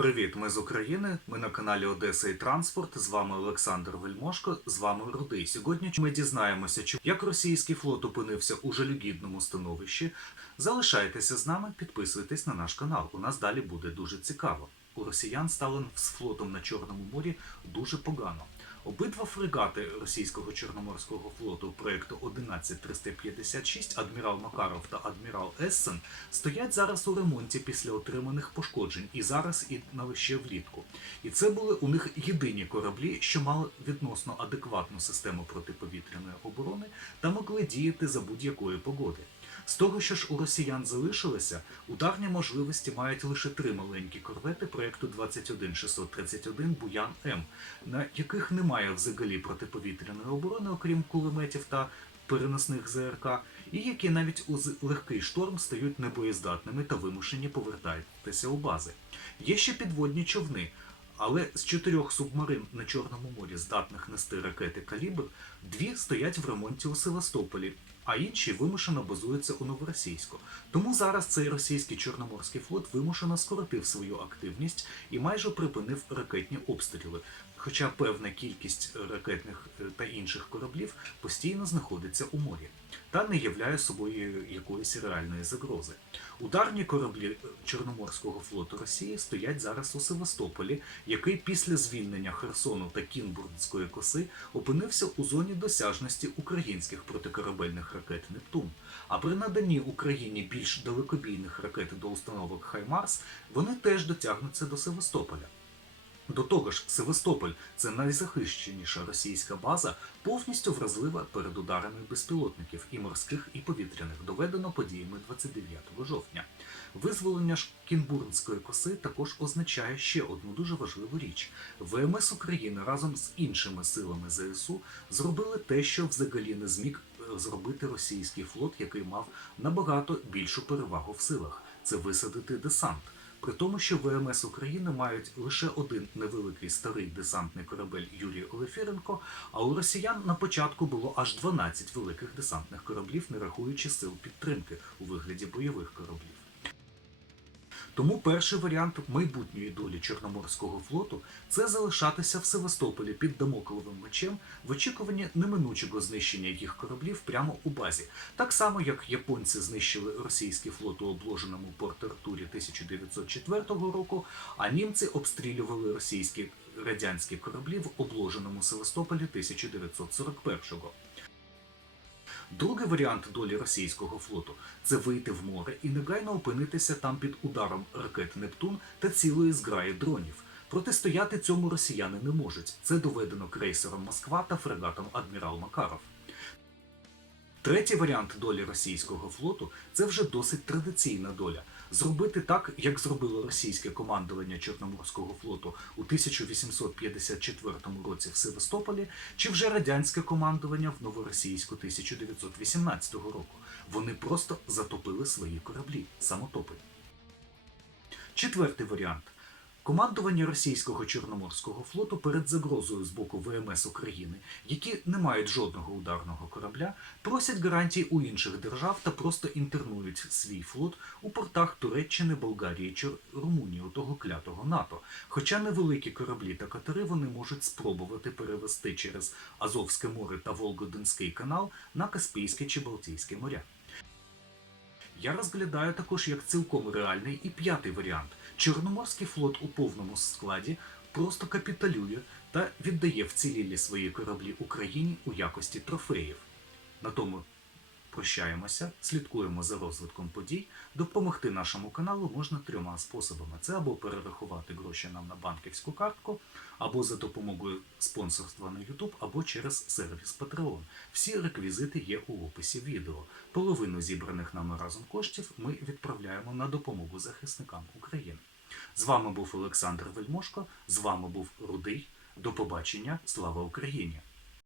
Привіт, ми з України. Ми на каналі Одеса і Транспорт. З вами Олександр Вельмошко. З вами Рудий. Сьогодні ми дізнаємося, як російський флот опинився у жалюгідному становищі. Залишайтеся з нами, підписуйтесь на наш канал. У нас далі буде дуже цікаво. У росіян стало з флотом на Чорному морі дуже погано. Обидва фрегати російського чорноморського флоту проекту 11356 адмірал Макаров та адмірал Ессен стоять зараз у ремонті після отриманих пошкоджень і зараз і на ще влітку. І це були у них єдині кораблі, що мали відносно адекватну систему протиповітряної оборони та могли діяти за будь-якої погоди. З того, що ж у росіян залишилося, ударні можливості мають лише три маленькі корвети проєкту 21631 Буян М, на яких немає взагалі протиповітряної оборони, окрім кулеметів та переносних ЗРК, і які навіть у легкий шторм стають небоєздатними та вимушені повертатися у бази. Є ще підводні човни. Але з чотирьох субмарин на Чорному морі, здатних нести ракети калібр, дві стоять в ремонті у Севастополі, а інші вимушено базуються у Новоросійську. Тому зараз цей російський чорноморський флот вимушено скоротив свою активність і майже припинив ракетні обстріли. Хоча певна кількість ракетних е, та інших кораблів постійно знаходиться у морі та не являє собою якоїсь реальної загрози. Ударні кораблі е, Чорноморського флоту Росії стоять зараз у Севастополі, який після звільнення Херсону та Кінбурнської коси опинився у зоні досяжності українських протикорабельних ракет Нептун. А при наданні Україні більш далекобійних ракет до установок Хаймарс вони теж дотягнуться до Севастополя. До того ж, Севастополь це найзахищеніша російська база, повністю вразлива перед ударами безпілотників і морських, і повітряних, доведено подіями 29 жовтня. Визволення Кінбурнської коси також означає ще одну дуже важливу річ: ВМС України разом з іншими силами ЗСУ зробили те, що взагалі не зміг зробити російський флот, який мав набагато більшу перевагу в силах це висадити десант. При тому, що ВМС України мають лише один невеликий старий десантний корабель Юрій Олефіренко, а у росіян на початку було аж 12 великих десантних кораблів, не рахуючи сил підтримки у вигляді бойових кораблів. Тому перший варіант майбутньої долі Чорноморського флоту це залишатися в Севастополі під дамокловим мечем в очікуванні неминучого знищення їх кораблів прямо у базі, так само як японці знищили російський флот у обложеному порт Артурі 1904 року, а німці обстрілювали російські радянські кораблі в обложеному Севастополі 1941 Другий варіант долі російського флоту це вийти в море і негайно опинитися там під ударом ракет Нептун та цілої зграї дронів. Протистояти цьому росіяни не можуть. Це доведено крейсером Москва та фрегатом Адмірал Макаров. Третій варіант долі російського флоту це вже досить традиційна доля. Зробити так, як зробило російське командування Чорноморського флоту у 1854 році в Севастополі, чи вже радянське командування в Новоросійську 1918 року. Вони просто затопили свої кораблі, самотопи. Четвертий варіант. Командування російського Чорноморського флоту перед загрозою з боку ВМС України, які не мають жодного ударного корабля, просять гарантій у інших держав та просто інтернують свій флот у портах Туреччини, Болгарії чи Румунії, у того клятого НАТО. Хоча невеликі кораблі та катери вони можуть спробувати перевести через Азовське море та Волгодонський канал на Каспійське чи Балтійське моря. Я розглядаю також як цілком реальний і п'ятий варіант. Чорноморський флот у повному складі просто капіталює та віддає вцілілі свої кораблі Україні у якості трофеїв. На тому прощаємося, слідкуємо за розвитком подій. Допомогти нашому каналу можна трьома способами: це або перерахувати гроші нам на банківську картку, або за допомогою спонсорства на YouTube, або через сервіс Patreon. Всі реквізити є у описі відео. Половину зібраних нами разом коштів ми відправляємо на допомогу захисникам України. З вами був Олександр Вельмошко, з вами був Рудий. До побачення, слава Україні!